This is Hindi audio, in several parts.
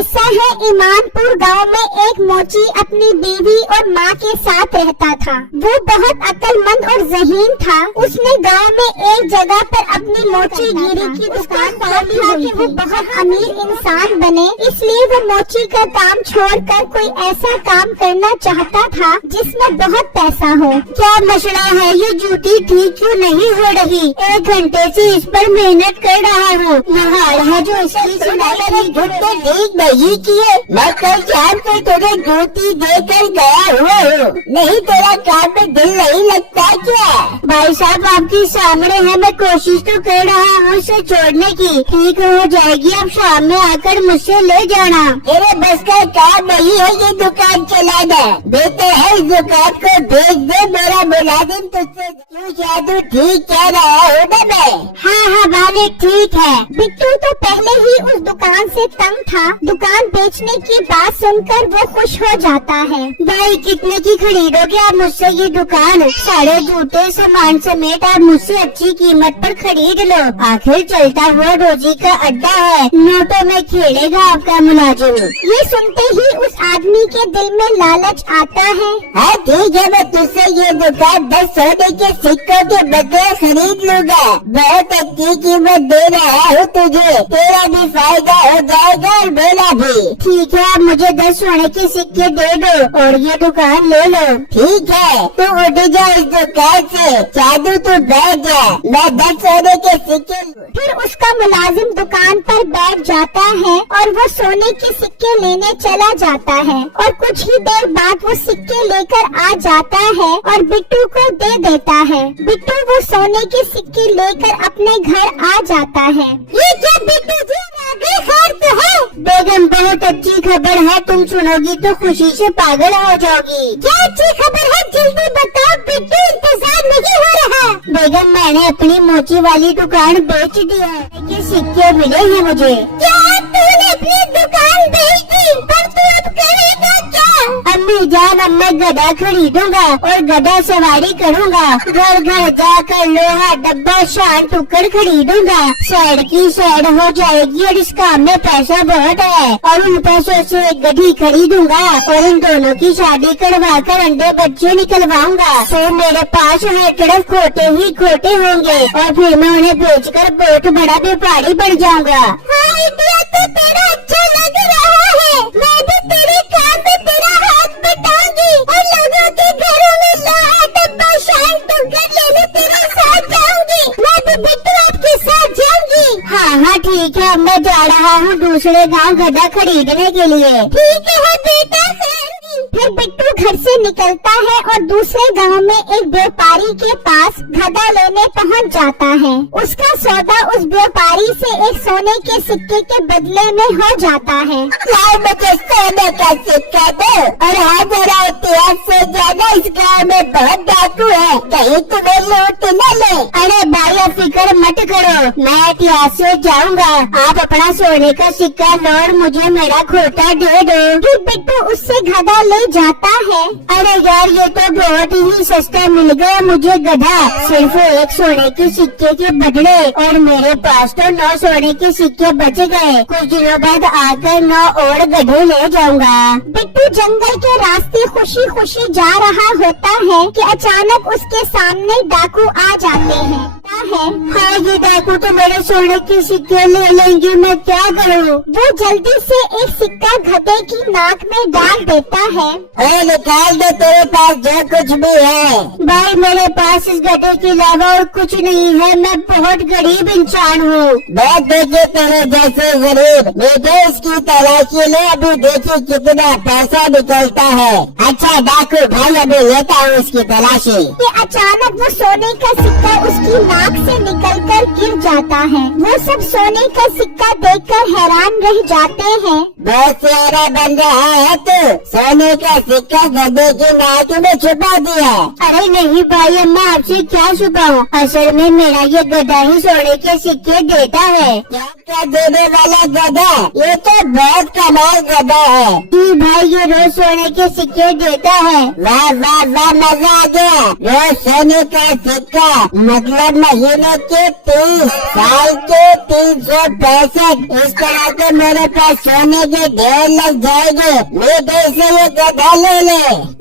किस्सा है ईमानपुर गांव में एक मोची अपनी बीवी और माँ के साथ रहता था। वो बहुत अक्लमंद और ज़हीन था। उसने गांव में एक जगह पर अपनी मोची गिरी की दुकान खोली ताकि वो बहुत अमीर इंसान बने। इसलिए वो मोची का काम छोड़कर कोई ऐसा काम करना चाहता था जिसमें बहुत पैसा हो। क्या मसला है? ये जूती ठीक क्यों नहीं हो रही? 1 घंटे से इस पर मेहनत कर रहा हूँ। नहाड़ है जो इसकी सुनाई घुटने ठीक नहीं किए। मैं कल शाम को तुझे जूती देकर गया हुआ हूँ। नहीं तेरा काम में दिल नहीं लगता क्या? भाई साहब आपकी सामने है, मैं कोशिश तो कर रहा हूँ उसे छोड़ने की। ठीक हो जाएगी, अब शाम में आकर मुझसे ले जाना। तेरे बस का काम नहीं है ये दुकान चलाना। बेटे है इस दुकान को भेज दे। मेरा मुलाजिम तुझसे क्यों जादू ठीक कह रहा हूँ ना मैं? हाँ मालिक ठीक है। बिट्टू तो पहले ही उस दुकान से तंग था। दुकान बेचने की बात सुनकर वो खुश हो जाता है। भाई कितने की खरीदोगे आप मुझसे ये दुकान? सारे जूते सामान समेत आप मुझसे अच्छी कीमत पर खरीद लो। आखिर चलता हुआ रोजी का अड्डा है, नोटों में खेलेगा आपका मुलाजिम। ये सुनते ही उस आदमी के दिल में लालच आता है। हाँ ठीक है, मैं तुझसे ये दुकान 10 सोने के सिक्कों के बदले खरीद लूँगा। बहुत अच्छी कीमत दे रहा हूँ तुझे। तेरा भी फायदा हो जाएगा और मेरा भी। ठीक है, आप मुझे 10 सोने के सिक्के दे दो और ये दुकान ले लो। ठीक है, तू उठ जा इस दुकान से। जादू तू बैठ जा, मैं 10 सोने के सिक्के। फिर उसका मुलाजिम दुकान पर बैठ जाता है और वो सोने के सिक्के लेने चला जाता है। और कुछ ही देर बाद वो सिक्के लेकर आ जाता है और बिट्टू को दे देता है। बिट्टू वो सोने के सिक्के लेकर अपने घर आ जाता है। ये क्या बिट्टू जी खैर तो है? बेगम बहुत अच्छी खबर है, तुम सुनोगी तो खुशी से पागल हो जाओगी। क्या अच्छी खबर है? जल्दी बताओ बिट्टू, इंतजार नहीं हो रहा। बेगम मैंने अपनी मोची वाली दुकान बेच दी है, ये सिक्के मिले हैं मुझे। क्या तूने अपनी दुकान बेच दी? पर तू अब करेगा क्या? अम्मी जान, अब मैं गधा खरीदूंगा और गधा सवारी करूंगा। घर घर जाकर लोहा डब्बा शान टुकड़ खरीदूंगा। साइड की साइड हो जाएगी और इस काम में पैसा बहुत है। और उन पैसों से एक गधी खरीदूंगा और इन दोनों की शादी करवा कर अंडे बच्चे निकलवाऊंगा। तो मेरे पास हर तरफ खोटे ही खोटे होंगे और फिर मैं उन्हें बेचकर बहुत बड़ा व्यापारी बन जाऊंगा। हाँ आइडिया तो तेरा अच्छा लग रहा है। मैं भी तेरे काम में तेरा हाथ बटाऊंगी और लोगों के घरों में लोहा डब्बा शान टुकड़ लेने तेरे साथ जाऊंगी। मैं भी बिट्टू आपके साथ जाऊंगी। हाँ ठीक है, मैं जा रहा हूँ दूसरे गांव गधा खरीदने के लिए। ठीक है बेटा। फिर बिट्टू घर से निकलता है और दूसरे गांव में एक व्यापारी के पास गधा लेने पहुंच जाता है। उसका सौदा उस व्यापारी से एक सोने के सिक्के के बदले में हो जाता है। मुझे सोने का सिक्का दो और हाँ जरा इतिहास से जाना, इस गाँव में बहुत डाकू है, कहीं तुम्हें लूट न ले। अरे भाई अब फिक्र मत करो, मैं इतिहास से जाऊंगा। आप अपना सोने का सिक्का लो और मुझे मेरा खोटा दे दो। फिर बिट्टू उससे गधा ले जाता है। अरे यार ये तो बहुत ही सस्ता मिल गया मुझे गधा, सिर्फ 1 सोने के सिक्के के बदले। और मेरे पास तो 9 सोने के सिक्के बच गए। कुछ दिनों बाद आकर 9 और गधे ले जाऊंगा। बिट्टू जंगल के रास्ते खुशी खुशी जा रहा होता है कि अचानक उसके सामने डाकू आ जाते हैं। हाँ ये डाकू तो मेरे सोने के सिक्के ले लेंगे, मैं क्या करूँ? वो जल्दी से एक सिक्का गधे की नाक में डाल देता है। निकाल दे तेरे पास जो कुछ भी है। भाई मेरे पास इस गधे के अलावा और कुछ नहीं है, मैं बहुत गरीब इंसान हूँ। बहुत देखे तेरे जैसे गरीब, मुझे इसकी तलाशी ले, अभी देखिए कितना पैसा निकलता है। अच्छा डाकू भाई अभी लेता हूँ उसकी तलाशी। कि अचानक वो सोने का सिक्का उसकी नाक से निकलकर गिर जाता है। वो सब सोने का सिक्का देखकर हैरान रह जाते हैं। बहुत प्यारा बन रहा है तू, सोने का सिक्का गधे की नाक में छुपा दिया। अरे नहीं भाई, मैं आपसे क्या छुपाऊं, असल में मेरा ये गधा ही सोने के सिक्के देता है। क्या देने वाला गधा? ये तो बहुत कमाल गधा है। जी भाई ये रोज सोने के सिक्के देता है। वाह वाह वाह, मजा आ गया। रोज सोने का सिक्का, मतलब मैं महीने के 30, साल के 365, इस तरह के मेरे पास सोने के ढेर लग जाएंगे। मेरे से ये गधा ले ले।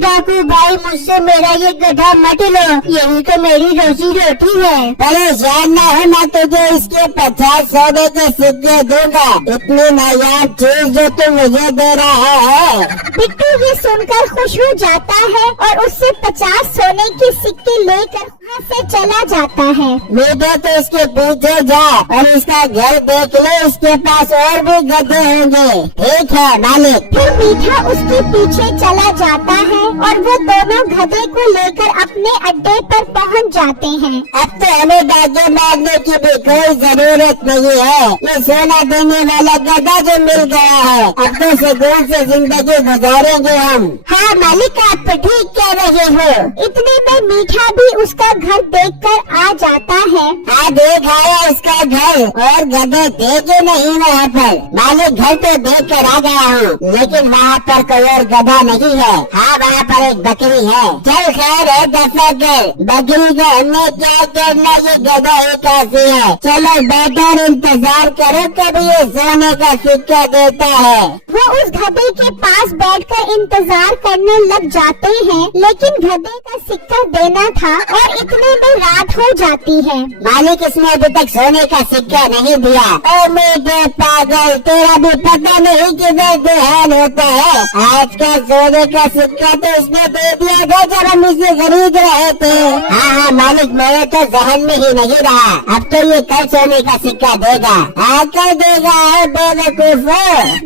डाकू भाई, मुझसे मेरा ये गधा मत लो, यही तो मेरी रोजी रोटी है। परेशान न हो, मैं तुझे इसके 50 सोने के सिक्के दूंगा। इतनी नायाब चीज जो तू मुझे दे रहा है। बिट्टू ये सुनकर खुश हो जाता है और उससे 50 सोने के सिक्के लेकर वहाँ से चला जाता है। मीठा तो इसके पीछे जा और इसका घर देख ले, इसके पास और भी गधे होंगे। ठीक है मालिक। फिर मीठा उसके पीछे चला जाता है और वो दोनों गधे को लेकर अपने अड्डे पर पहुँच जाते हैं। अब तो हमें डाके मारने की भी कोई जरूरत नहीं है। ये सोना देने वाला गधा जो मिल गया है, अब तो सुकून से जिंदगी गुजारेंगे हम। हाँ मालिक, आप ठीक कह रहे हो। इतने में मीठा भी उसका घर देखकर आ जाता है। हाँ, देख आया उसका घर, और गधे थे कि नहीं वहाँ पर। मालिक, घर तो देख कर आ गया हूँ, लेकिन वहाँ पर कोई और गधा नहीं है। हाँ, वहाँ पर एक बकरी है। चल खैर है, दफा कर। बकरी को हमने क्या करना, ये गधा ही काफी है। चलो बैठो और इंतजार करो कभी ये सोने का सिक्का देता है। वो उस गधे के पास बैठकर इंतजार करने लग जाते हैं, लेकिन गधे का सिक्का देना था और इतने में रात हो जाती है। मालिक, इसने अभी तक सोने का सिक्का नहीं दिया। ओ मेरे पागल, तेरा भी पता नहीं किधर ध्यान होता है। आज का सोने का सिक्का तो इसने दे दिया था जब हम इसे खरीद रहे थे। हाँ मालिक, मेरे तो जहन में ही नहीं रहा। अब तो ये कल सोने का सिक्का देगा। आकर देगा है बेवकूफ।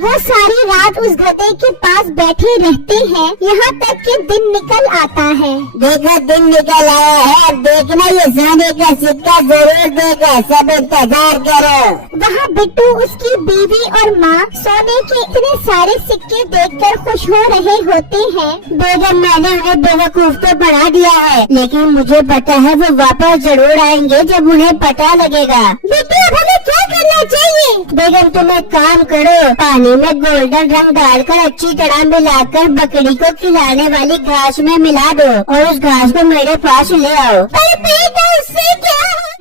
वो सारी रात उस गधे के पास बैठे रहते हैं, यहाँ तक कि दिन निकल आता है। देखो दिन निकल आया है, अब देखना ये सोने का सिक्का जरूर देगा। सब इंतजार करो। वहाँ बिट्टू, उसकी बीवी और माँ सोने के इतने सारे सिक्के देखकर खुश हो रहे होते हैं। बेगम, मैंने उन्हें बेवकूफ तो बना दिया है, लेकिन मुझे पता है वो वापस जरूर आएंगे जब उन्हें पता लगेगा। बिट्टू, अब हमें क्या करना चाहिए? बेगम, तुम एक काम करो, पानी में गोल्डन रंग डालकर अच्छी तरह मिलाकर बकरी को खिलाने वाली घास में मिला दो और उस घास को मेरे पास ले आओ। पर बेटा, उससे क्या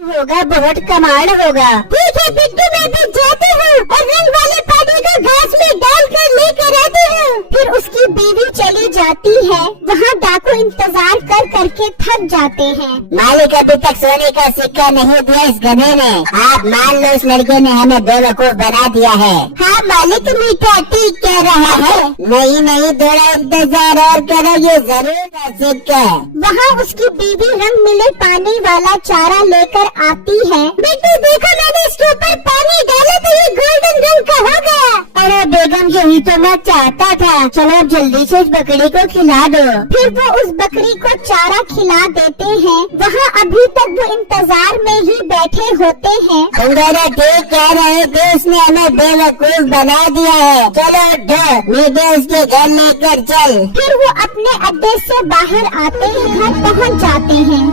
होगा? बहुत कमाल होगा। ठीक है बिट्टू, मैं भी जाती हूँ और रंग वाले पानी को घास में डालकर लेकर आती हूँ। फिर उसकी बीवी चली जाती है। वहाँ डाकू इंतजार कर करके थक जाते हैं। मालिक, अभी तक सोने का सिक्का नहीं दिया इस गधे ने। आप मान लो उस लड़के ने हमें बेवकूफ बना दिया है। हाँ मालिक, मीठा ठीक कह रहा है। नहीं, थोड़ा इंतजार और करो, ये जरूर का सिक्का। वहाँ उसकी बीवी रंग मिले पानी वाला चारा लेकर आती है। बिट्टू देखो, मैंने इसके ऊपर पानी डाला तो ये गोल्डन रंग का हो गया। अरे बेगम, यही तो मैं चाहता था। चलो अब जल्दी से इस बकरी को खिला दो। फिर वो उस बकरी को चारा खिला देते हैं। वहाँ अभी तक वो इंतजार में ही बैठे होते हैं। तुम दोनों ठीक कह रहे थे, उसने हमें बेवकूफ बना दिया है। चलो उठो, मुझे उसके घर लेकर चल। फिर वो अपने अड्डे से बाहर आते हैं, घर पहुँच जाते हैं।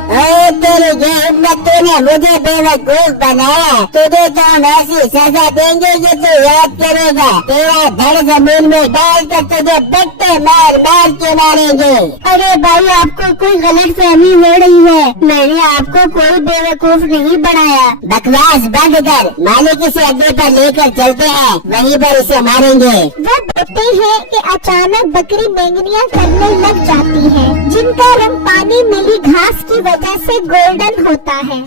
तेरी हिम्मत, तूने मुझे बेवकूफ बनाया। तुझे तो हम ऐसी सजा देंगे कि तू याद करेगा। तेरा धड़ जमीन में डाल कर तुझे बट्टे मार मार के मारेंगे। अरे भाई, आपको कोई गलत फहमी हो रही है। मैंने आपको कोई बेवकूफ नहीं बनाया। बकवास बंद कर। मालिक इसे अड्डे पर लेकर चलते हैं, वहीं पर इसे मारेंगे। वो देखते हैं कि अचानक बकरी मेंगनियां करने लग जाती है, जिनका रंग पानी मिली घास की वजह से गोल्डन होता है।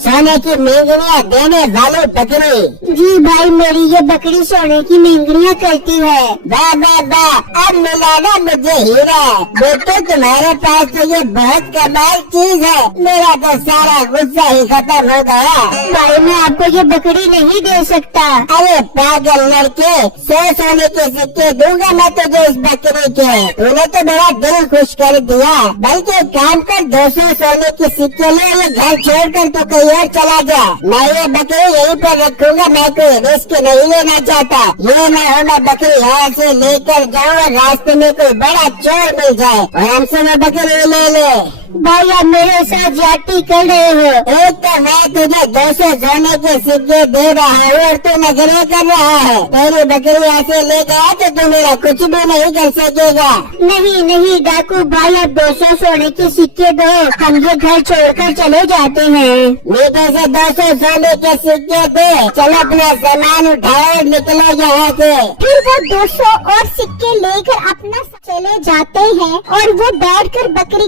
सोने की मेंगनियां देने वाली बकरी। जी भाई, मेरी ये बकरी सोने की मेंगनियां करती है। वाह वाह वाह, अब मिला ना मुझे हीरा। बेटो, तुम्हारे पास तो ये बहुत कमाल चीज है। मेरा तो सारा गुस्सा ही खत्म हो गया। भाई, मैं आपको ये बकरी नहीं दे सकता। अरे पागल लड़के, 100 सोने के सिक्के दूंगा मैं तुझे इस बकरी के। तूने तो मेरा दिल खुश कर दिया। बल्कि एक काम कर, 200 सोने के सिक्के ले, ये घर छोड़कर तो कहीं और चला जा। मैं ये बकरी यहीं पर रखूंगा, मैं कोई रिस्क नहीं लेना चाहता। ये न हो मैं बकरी यहाँ से लेकर जाऊँ और रास्ते में कोई बड़ा चोर मिल जाए और हमसे वो बकरी ले ले। भाई आप मेरे साथ जाती कर रहे हो। एक तो मैं तुझे 200 सोने के सिक्के दे रहा हूँ और तू नखरे कर रहा है। तेरी बकरी ऐसे ले गया तो तू मेरा कुछ भी नहीं कर सकेगा। नहीं नहीं डाकू भाई आप 200 सोने के सिक्के दो, हम ये घर छोड़कर चले जाते हैं। मीठे से 200 सोने के सिक्के दे, चलो अपना सामान उठाओ और निकलो यहाँ से। फिर वो 200 और सिक्के लेकर अपना चले जाते हैं और वो बैठकर बकरी